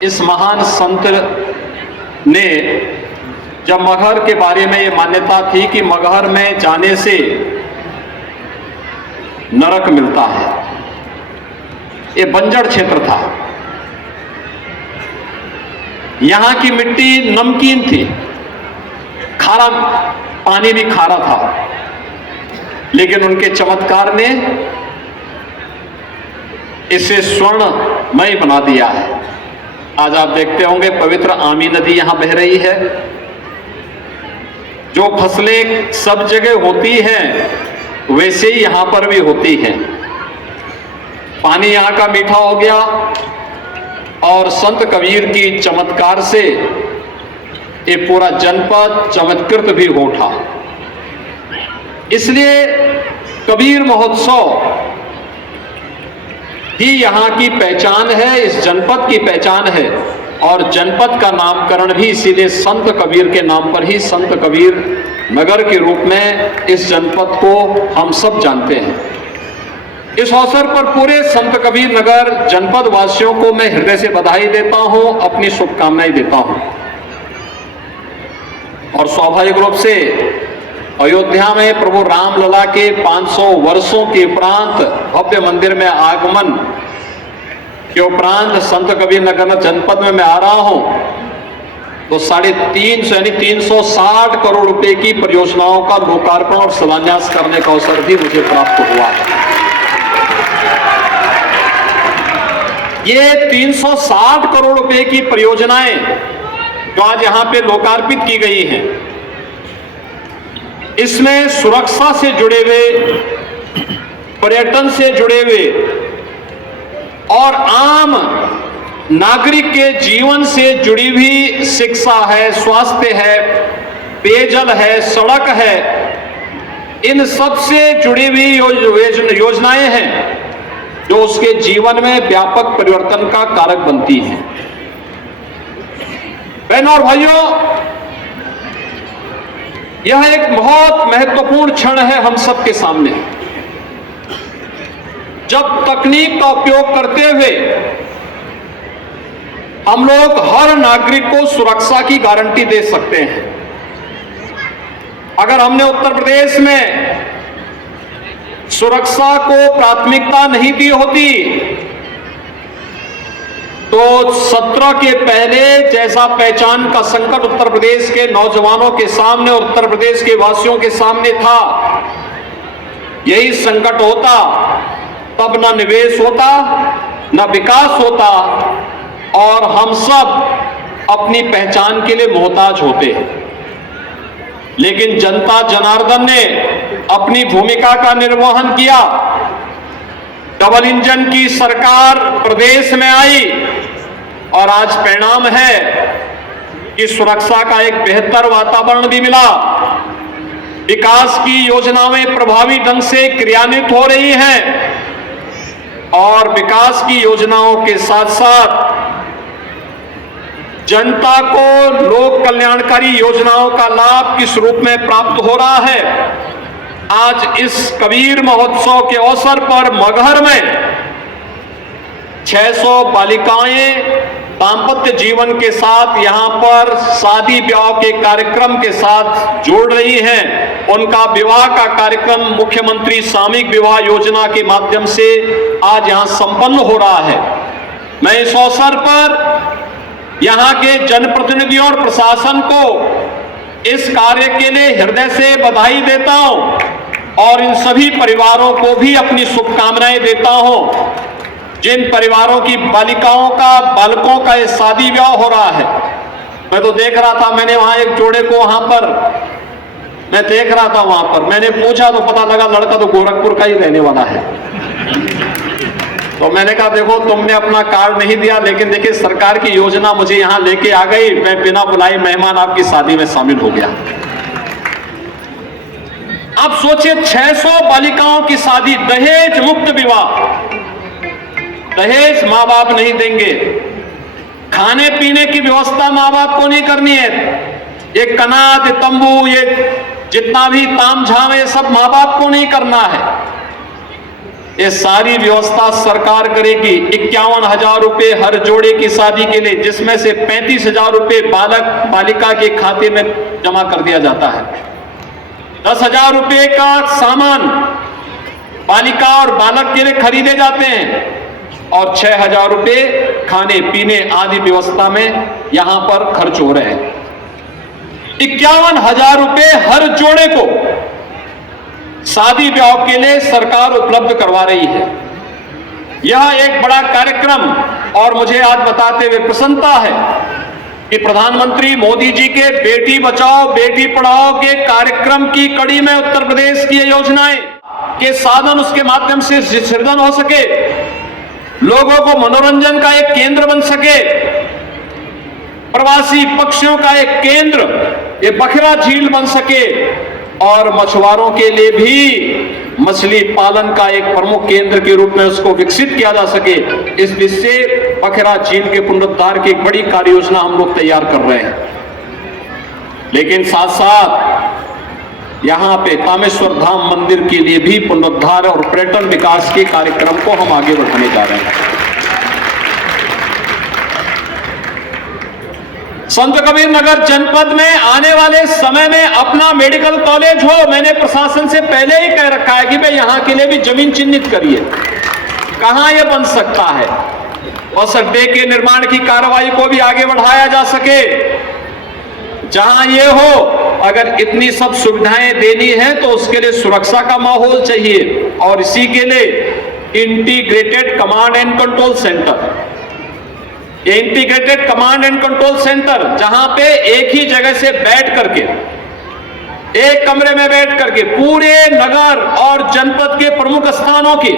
इस महान संत ने जब मगहर के बारे में ये मान्यता थी कि मगहर में जाने से नरक मिलता है। ये बंजर क्षेत्र था, यहां की मिट्टी नमकीन थी, खारा पानी भी खारा था, लेकिन उनके चमत्कार ने इसे स्वर्णमय बना दिया है। आज आप देखते होंगे पवित्र आमी नदी यहां बह रही है। जो फसलें सब जगह होती हैं वैसे ही यहां पर भी होती हैं। पानी यहां का मीठा हो गया और संत कबीर की चमत्कार से ये पूरा जनपद चमत्कृत भी हो उठा। इसलिए कबीर महोत्सव ही यहाँ की पहचान है, इस जनपद की पहचान है। और जनपद का नामकरण भी इसीलिए संत कबीर के नाम पर ही संत कबीर नगर के रूप में इस जनपद को हम सब जानते हैं। इस अवसर पर पूरे संत कबीर नगर जनपद वासियों को मैं हृदय से बधाई देता हूं, अपनी शुभकामनाएं देता हूं। और स्वाभाविक रूप से अयोध्या में प्रभु रामलला के 500 वर्षों के उपरांत भव्य मंदिर में आगमन के उपरांत संत कबीर नगर जनपद में मैं आ रहा हूं तो 350 यानी 360 करोड़ रुपए की परियोजनाओं का लोकार्पण और शिलान्यास करने का अवसर भी मुझे प्राप्त हुआ है। ये 360 करोड़ रुपए की परियोजनाएं जो आज यहां पे लोकार्पित की गई हैं, इसमें सुरक्षा से जुड़े हुए, पर्यटन से जुड़े हुए और आम नागरिक के जीवन से जुड़ी हुई शिक्षा है, स्वास्थ्य है, पेयजल है, सड़क है, इन सब से जुड़ी हुई योजनाएं हैं जो उसके जीवन में व्यापक परिवर्तन का कारक बनती हैं। बहनों और भाइयों, यह एक बहुत महत्वपूर्ण क्षण है हम सबके सामने, जब तकनीक का उपयोग करते हुए हम लोग हर नागरिक को सुरक्षा की गारंटी दे सकते हैं। अगर हमने उत्तर प्रदेश में सुरक्षा को प्राथमिकता नहीं दी होती तो 17 के पहले जैसा पहचान का संकट उत्तर प्रदेश के नौजवानों के सामने, उत्तर प्रदेश के वासियों के सामने था, यही संकट होता तब न निवेश होता, न विकास होता और हम सब अपनी पहचान के लिए मोहताज होते। लेकिन जनता जनार्दन ने अपनी भूमिका का निर्वहन किया। डबल इंजन की सरकार प्रदेश में आई और आज परिणाम है कि सुरक्षा का एक बेहतर वातावरण भी मिला। विकास की योजनाएं प्रभावी ढंग से क्रियान्वित हो रही हैं और विकास की योजनाओं के साथ साथ जनता को लोक कल्याणकारी योजनाओं का लाभ किस रूप में प्राप्त हो रहा है। आज इस कबीर महोत्सव के अवसर पर मगहर में 600 बालिकाएं दाम्पत्य जीवन के साथ यहां पर शादी ब्याह के कार्यक्रम के साथ जोड़ रही हैं। उनका विवाह का कार्यक्रम मुख्यमंत्री सामूहिक विवाह योजना के माध्यम से आज यहां संपन्न हो रहा है। मैं इस अवसर पर यहां के जनप्रतिनिधियों और प्रशासन को इस कार्य के लिए हृदय से बधाई देता हूं और इन सभी परिवारों को भी अपनी शुभकामनाएं देता हूं जिन परिवारों की बालिकाओं का, बालकों का ये शादी ब्याह हो रहा है। मैं तो देख रहा था, मैंने वहां एक जोड़े को वहां पर मैं देख रहा था, वहां पर मैंने पूछा तो पता लगा लड़का तो गोरखपुर का ही रहने वाला है। तो मैंने कहा देखो तुमने अपना कार्ड नहीं दिया, लेकिन देखिए सरकार की योजना मुझे यहां लेके आ गई, मैं बिना बुलाए मेहमान आपकी शादी में शामिल हो गया। आप सोचिए 600 बालिकाओं की शादी, दहेज मुक्त विवाह, दहेज माँ बाप नहीं देंगे, खाने पीने की व्यवस्था माँ बाप को नहीं करनी है, ये कनात, ये तंबू, ये जितना भी तामझाम है सब माँ बाप को नहीं करना है। ये सारी व्यवस्था सरकार करेगी। 51,000 रुपए हर जोड़े की शादी के लिए, जिसमें से 35,000 रुपए बालक बालिका के खाते में जमा कर दिया जाता है। 10,000 रुपए का सामान बालिका और बालक के लिए खरीदे जाते हैं और 6,000 रुपए खाने पीने आदि व्यवस्था में यहां पर खर्च हो रहे हैं। 51,000 रुपए हर जोड़े को शादी ब्याह के लिए सरकार उपलब्ध करवा रही है। यह एक बड़ा कार्यक्रम और मुझे आज बताते हुए प्रसन्नता है कि प्रधानमंत्री मोदी जी के बेटी बचाओ बेटी पढ़ाओ के कार्यक्रम की कड़ी में उत्तर प्रदेश की योजनाएं के साधन उसके माध्यम से सृजन हो सके, लोगों को मनोरंजन का एक केंद्र बन सके, प्रवासी पक्षियों का एक केंद्र ये बखरा झील बन सके और मछुआरों के लिए भी मछली पालन का एक प्रमुख केंद्र के रूप में उसको विकसित किया जा सके। इस दृष्टि से बखरा झील के पुनरुद्धार की एक बड़ी कार्य योजना हम लोग तैयार कर रहे हैं। लेकिन साथ साथ यहां पे कामेश्वर धाम मंदिर के लिए भी पुनरुद्धार और पर्यटन विकास के कार्यक्रम को हम आगे बढ़ाने जा रहे हैं। संत कबीर नगर जनपद में आने वाले समय में अपना मेडिकल कॉलेज हो। मैंने प्रशासन से पहले ही कह रखा है कि भाई यहां के लिए भी जमीन चिन्हित करिए, कहां यह बन सकता है और अड्डे के निर्माण की कार्रवाई को भी आगे बढ़ाया जा सके। जहां ये हो, अगर इतनी सब सुविधाएं देनी है तो उसके लिए सुरक्षा का माहौल चाहिए और इसी के लिए integrated command and control centre, integrated command and control centre जहां पे एक ही जगह से बैठ करके, एक कमरे में बैठ करके पूरे नगर और जनपद के प्रमुख स्थानों की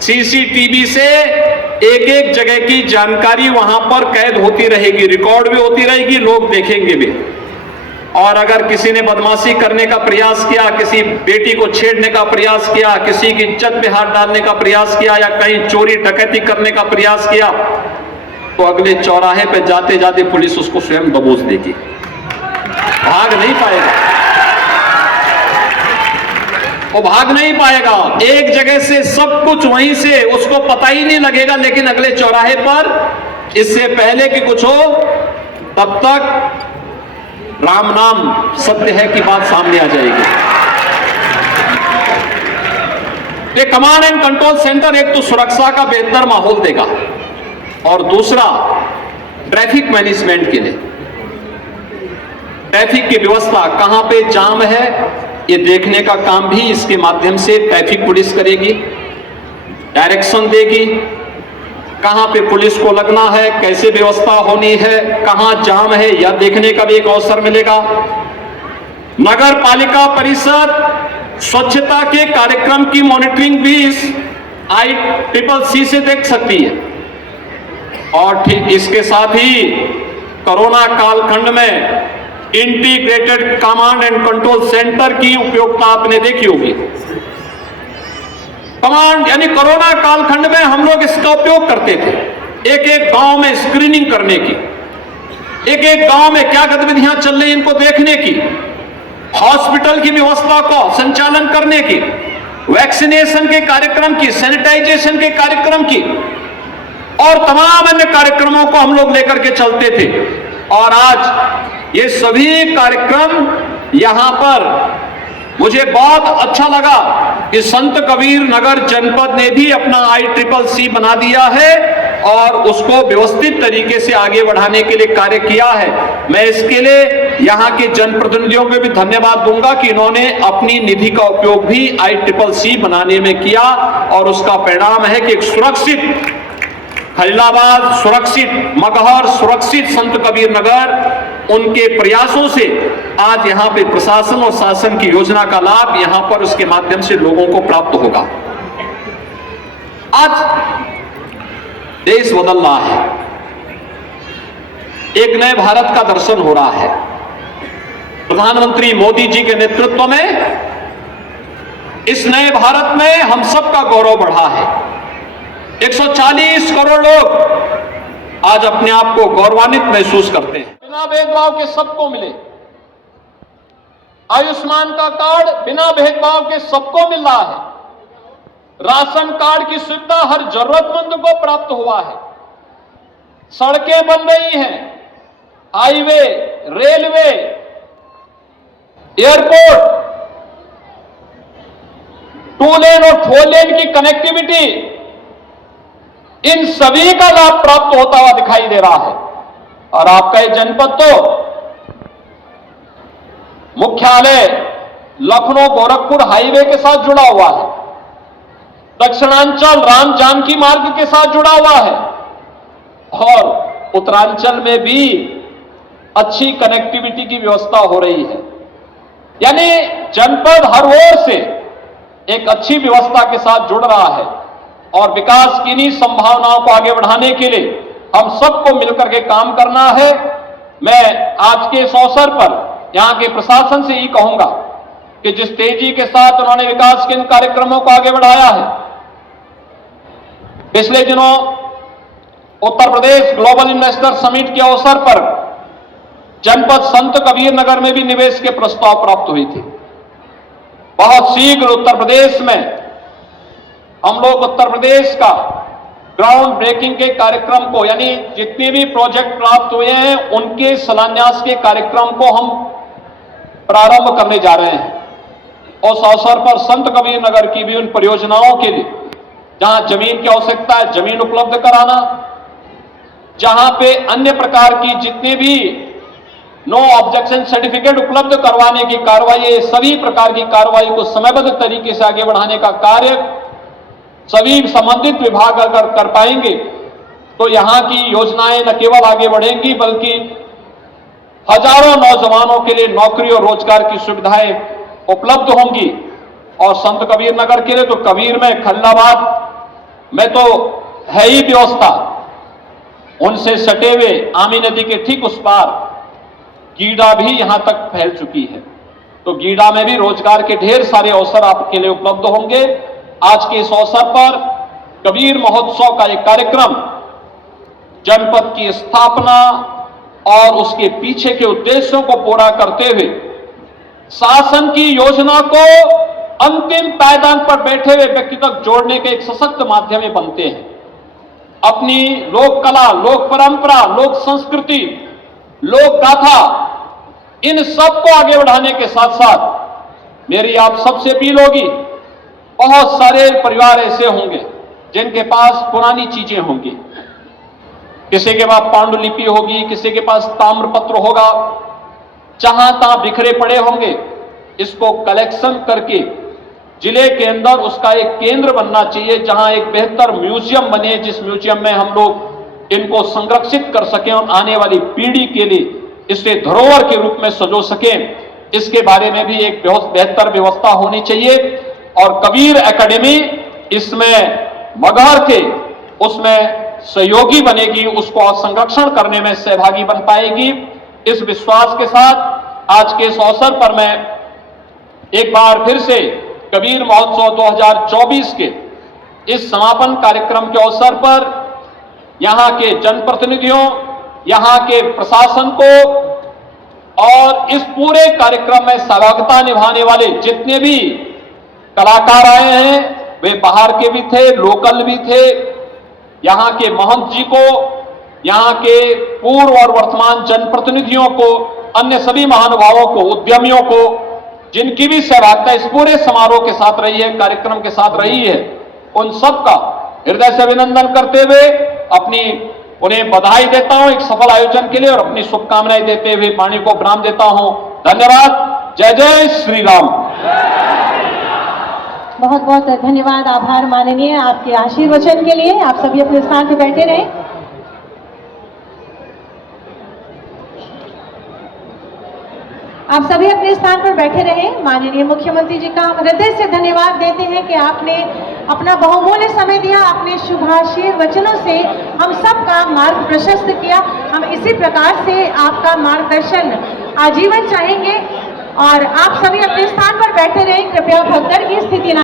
सीसीटीवी से एक एक जगह की जानकारी वहां पर कैद होती रहेगी, रिकॉर्ड भी होती रहेगी, लोग देखेंगे भी। और अगर किसी ने बदमाशी करने का प्रयास किया, किसी बेटी को छेड़ने का प्रयास किया, किसी की इज्जत पे हाथ डालने का प्रयास किया या कहीं चोरी डकैती करने का प्रयास किया, तो अगले चौराहे पे जाते जाते पुलिस उसको स्वयं दबोच देगी, भाग नहीं पाएगा, वो भाग नहीं पाएगा। एक जगह से सब कुछ वहीं से उसको पता ही नहीं लगेगा, लेकिन अगले चौराहे पर इससे पहले कि कुछ हो तब तक राम नाम सत्य है की बात सामने आ जाएगी। ये कमांड एंड कंट्रोल सेंटर एक तो सुरक्षा का बेहतर माहौल देगा और दूसरा ट्रैफिक मैनेजमेंट के लिए, ट्रैफिक की व्यवस्था कहां पे जाम है ये देखने का काम भी इसके माध्यम से ट्रैफिक पुलिस करेगी, डायरेक्शन देगी, कहां पे पुलिस को लगना है, कैसे व्यवस्था होनी है, कहां जाम है यह देखने का भी एक अवसर मिलेगा। नगर पालिका परिषद स्वच्छता के कार्यक्रम की मॉनिटरिंग भी इस ICCC से देख सकती है। और ठीक इसके साथ ही कोरोना कालखंड में integrated command and control centre की उपयोगिता आपने देखी होगी। कमांड यानी कोरोना कालखंड में हम लोग इसका उपयोग करते थे, एक एक गांव में स्क्रीनिंग करने की, एक एक गांव में क्या गतिविधियां चल रही इनको देखने की, हॉस्पिटल की व्यवस्था को संचालन करने की, वैक्सीनेशन के कार्यक्रम की, सैनिटाइजेशन के कार्यक्रम की और तमाम अन्य कार्यक्रमों को हम लोग लेकर के चलते थे। और आज ये सभी कार्यक्रम यहां पर मुझे बहुत अच्छा लगा कि संत कबीर नगर जनपद ने भी अपना ICCC बना दिया है और उसको व्यवस्थित तरीके से आगे बढ़ाने के लिए कार्य किया है। मैं इसके लिए यहां के जनप्रतिनिधियों को भी धन्यवाद दूंगा कि इन्होंने अपनी निधि का उपयोग भी ICCC बनाने में किया और उसका परिणाम है कि एक सुरक्षित खलीलाबाद, सुरक्षित मगहर, सुरक्षित संत कबीर नगर, उनके प्रयासों से आज यहाँ पे प्रशासन और शासन की योजना का लाभ यहाँ पर उसके माध्यम से लोगों को प्राप्त होगा। आज देश बदल रहा है, एक नए भारत का दर्शन हो रहा है। प्रधानमंत्री मोदी जी के नेतृत्व में इस नए भारत में हम सबका गौरव बढ़ा है। 140 करोड़ लोग आज अपने आप को गौरवान्वित महसूस करते हैं। बिना भेदभाव के सबको मिले, आयुष्मान का कार्ड बिना भेदभाव के सबको मिल रहा है। राशन कार्ड की सुविधा हर जरूरतमंद को प्राप्त हुआ है। सड़कें बन रही हैं, हाईवे, रेलवे, एयरपोर्ट, 2 लेन और 4 लेन की कनेक्टिविटी, इन सभी का लाभ प्राप्त होता हुआ दिखाई दे रहा है। और आपका ये जनपद तो मुख्यालय लखनऊ गोरखपुर हाईवे के साथ जुड़ा हुआ है, दक्षिणांचल राम जानकी मार्ग के साथ जुड़ा हुआ है, और उत्तरांचल में भी अच्छी कनेक्टिविटी की व्यवस्था हो रही है। यानी जनपद हर ओर से एक अच्छी व्यवस्था के साथ जुड़ रहा है और विकास की इन्हीं संभावनाओं को आगे बढ़ाने के लिए हम सबको मिलकर के काम करना है। मैं आज के इस अवसर पर यहां के प्रशासन से ही कहूंगा कि जिस तेजी के साथ उन्होंने विकास के इन कार्यक्रमों को आगे बढ़ाया है, पिछले दिनों Uttar Pradesh global investor summit के अवसर पर जनपद संत कबीर नगर में भी निवेश के प्रस्ताव प्राप्त हुए थे। बहुत शीघ्र उत्तर प्रदेश में हम लोग उत्तर प्रदेश का ग्राउंड ब्रेकिंग के कार्यक्रम को, यानी जितने भी प्रोजेक्ट प्राप्त हुए हैं उनके शिलान्यास के कार्यक्रम को हम प्रारंभ करने जा रहे हैं। उस अवसर पर संत कबीर नगर की भी उन परियोजनाओं के लिए जहां जमीन की आवश्यकता है जमीन उपलब्ध कराना, जहां पे अन्य प्रकार की जितने भी नो ऑब्जेक्शन सर्टिफिकेट उपलब्ध करवाने की कार्रवाई, सभी प्रकार की कार्रवाई को समयबद्ध तरीके से आगे बढ़ाने का कार्य सभी संबंधित विभाग अगर कर पाएंगे तो यहां की योजनाएं न केवल आगे बढ़ेंगी बल्कि हजारों नौजवानों के लिए नौकरी और रोजगार की सुविधाएं उपलब्ध होंगी। और संत कबीर नगर के लिए तो कबीर में खल्लाबाद में तो है ही व्यवस्था, उनसे सटे हुए आमी नदी के ठीक उस पार गीडा भी यहां तक फैल चुकी है, तो गीडा में भी रोजगार के ढेर सारे अवसर आपके लिए उपलब्ध होंगे। आज के इस अवसर पर कबीर महोत्सव का एक कार्यक्रम जनपद की स्थापना और उसके पीछे के उद्देश्यों को पूरा करते हुए शासन की योजना को अंतिम पायदान पर बैठे हुए व्यक्ति तक जोड़ने के एक सशक्त माध्यम में बनते हैं। अपनी लोक कला, लोक परंपरा, लोक संस्कृति, लोक गाथा, इन सब को आगे बढ़ाने के साथ साथ मेरी आप सबसे अपील होगी, बहुत सारे परिवार ऐसे होंगे जिनके पास पुरानी चीजें होंगी, किसी के पास पांडुलिपि होगी, किसी के पास ताम्रपत्र होगा, जहां तहां बिखरे पड़े होंगे। इसको कलेक्शन करके जिले के अंदर उसका एक केंद्र बनना चाहिए जहां एक बेहतर म्यूजियम बने, जिस म्यूजियम में हम लोग इनको संरक्षित कर सकें और आने वाली पीढ़ी के लिए इसे धरोहर के रूप में सजो सकें। इसके बारे में भी एक बेहतर व्यवस्था होनी चाहिए और कबीर एकेडमी इसमें मगहर के उसमें सहयोगी बनेगी, उसको संरक्षण करने में सहभागी बन पाएगी। इस विश्वास के साथ आज के इस अवसर पर मैं एक बार फिर से कबीर महोत्सव 2024 के इस समापन कार्यक्रम के अवसर पर यहां के जनप्रतिनिधियों, यहां के प्रशासन को और इस पूरे कार्यक्रम में सहभागिता निभाने वाले जितने भी कलाकार आए हैं, वे बाहर के भी थे, लोकल भी थे, यहां के महंत जी को, यहां के पूर्व और वर्तमान जनप्रतिनिधियों को, अन्य सभी महानुभावों को, उद्यमियों को, जिनकी भी सहभागिता इस पूरे समारोह के साथ रही है, कार्यक्रम के साथ रही है, उन सबका हृदय से अभिनंदन करते हुए उन्हें बधाई देता हूं एक सफल आयोजन के लिए और अपनी शुभकामनाएं देते हुए वाणी को विराम देता हूं। धन्यवाद। जय जय श्री राम। बहुत बहुत धन्यवाद, आभार माननीय आपके आशीर्वचन के लिए। आप सभी अपने स्थान पर बैठे रहें। आप सभी अपने स्थान पर बैठे रहें। माननीय मुख्यमंत्री जी का हम हृदय से धन्यवाद देते हैं कि आपने अपना बहुमूल्य समय दिया, आपने शुभाशीर वचनों से हम सब का मार्ग प्रशस्त किया। हम इसी प्रकार से आपका मार्गदर्शन आजीवन चाहेंगे और आप सभी अपने स्थान पर बैठे रहें। कृपया भगदड़ की स्थिति